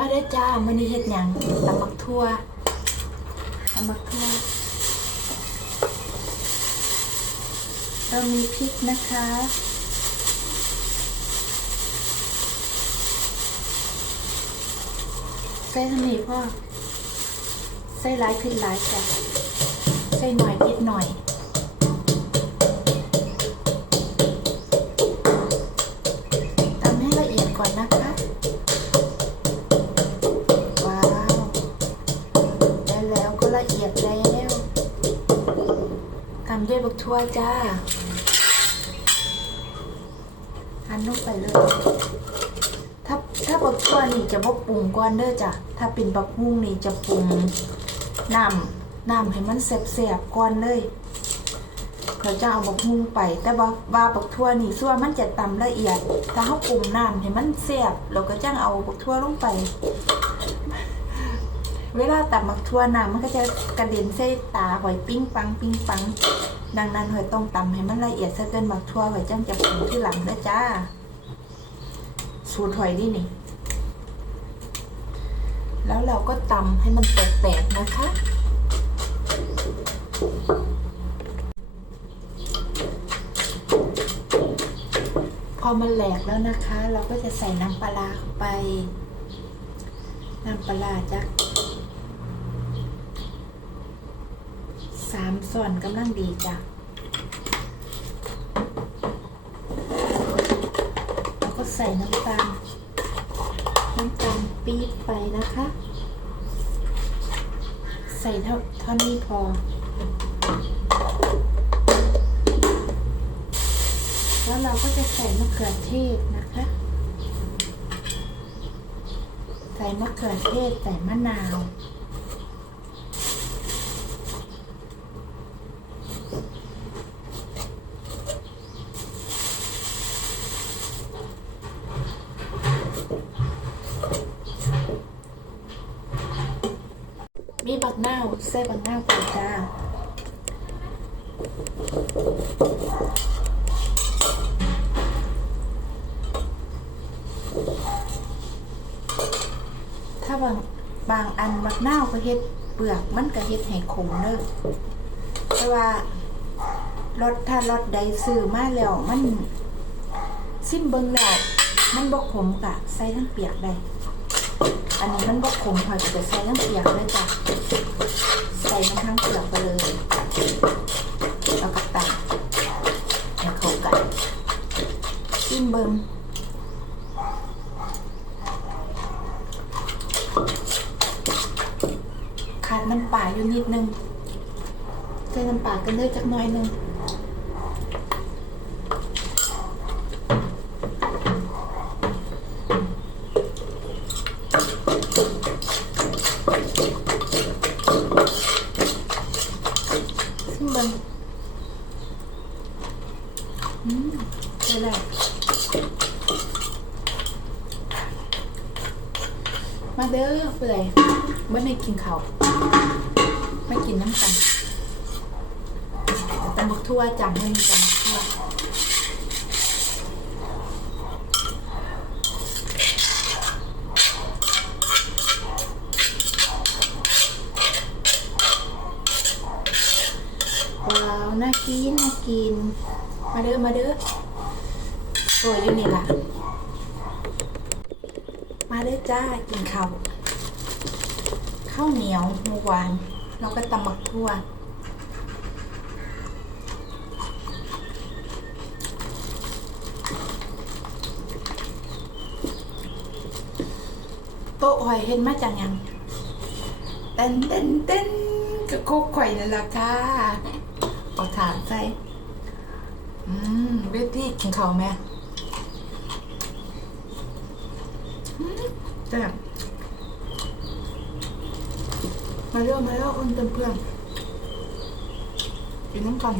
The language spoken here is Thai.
มาได้จ้ามันนี้เฮ็ดหยังตำบักทั่วตำบักทั่วเรามีพริกนะคะ ใส่ทำนี้พ่อ ใส่หลายขึ้นหลายจ้ะใส่หน่อยนิดหน่อย แล้วตำด้วยบักทั่วจ้าอันลงไปเลย ถ้าถ้าบักทั่วนี่จะบ่ปรุงก่อนเด้อจ้ะ ถ้าเป็นบักฮุ่งนี่จะปรุงน้ำน้ำให้มันแซ่บๆก่อนเลยเขาจะเอาบักฮุ่งไป แต่ว่าว่าบักทั่วนี่ส่วมันจะตำละเอียด ถ้าเขาปรุงน้ำให้มันแซ่บเราก็จ้างเอาบักทั่วลงไป เวลาตำบักทั่วน้ำมันก็จะกระเด็นใส่ตาหอยปิ้งปังปิ้งปัง ดังนั้นหอยต้องตำให้มันละเอียดซะเกินบักทั่วหอยจ้างจะปรุงที่หลังเด้จ้า สูตรหอยนี่นี่ แล้วเราก็ตำให้มันแตกๆนะคะพอมันแหลกแล้วนะคะ เราก็จะใส่น้ำปลาเข้าไป น้ำปลาร้าจ้ะ สามส่วนกำลังดีจ้ะแล้วก็ใส่น้ำตาล น้ำตาลปี๊บไปนะคะ ใส่เท่าเท่านี้พอ แล้วเราก็จะใส่มะเขือเทศนะคะ ใส่มะเขือเทศใส่มะนาว มี บักนาวใส่บักนาวไปจ้าถ้าบางบางอันบักนาวก็เฮ็ดเปลือกมันก็เฮ็ดให้ขมเด้อแต่ว่ารสถ้ารสใดซื้อมาแล้วมันซิมเบิงแล้วมันบ่ขมกะใส่ทั้งเปียกได้ อันนี้มันบ่ขมพอจะใส่ทั้งเปียกเลยจ้ะใส่มันทั้งเปลือกไปเลยแล้วก็ตักให้เข้ากันซิมเบิ่งขาดน้ำปลาอยู่นิดนึงใส่น้ำปลากันเลยจักหน่อยนึง เบังอืมได้แล้วมาเด้อเปื่อยไม่ได้กินข้าวไม่กินน้ำกันแต่ตำบักทั่วจำไม่มีตำบักทั่วว้าว น่ากิน น่ากิน มาเด้อ มาเด้อสวยอยู่นี่ล่ะ มาเด้อจ้า กินข้าว ข้าวเหนียวหมูหวาน แล้วก็ตำบักทั่วโต๊ะหอยเห็นมาจากยังเต้นเต้นเต้นกระโคกข่อยนั่นล่ะค่ะ เอาถามใส่ อืมเวทีกินข้าวไหมอืมแซ่บมาเร็วมาเร็วคนเต็มเพื่อนกินน้ำกัน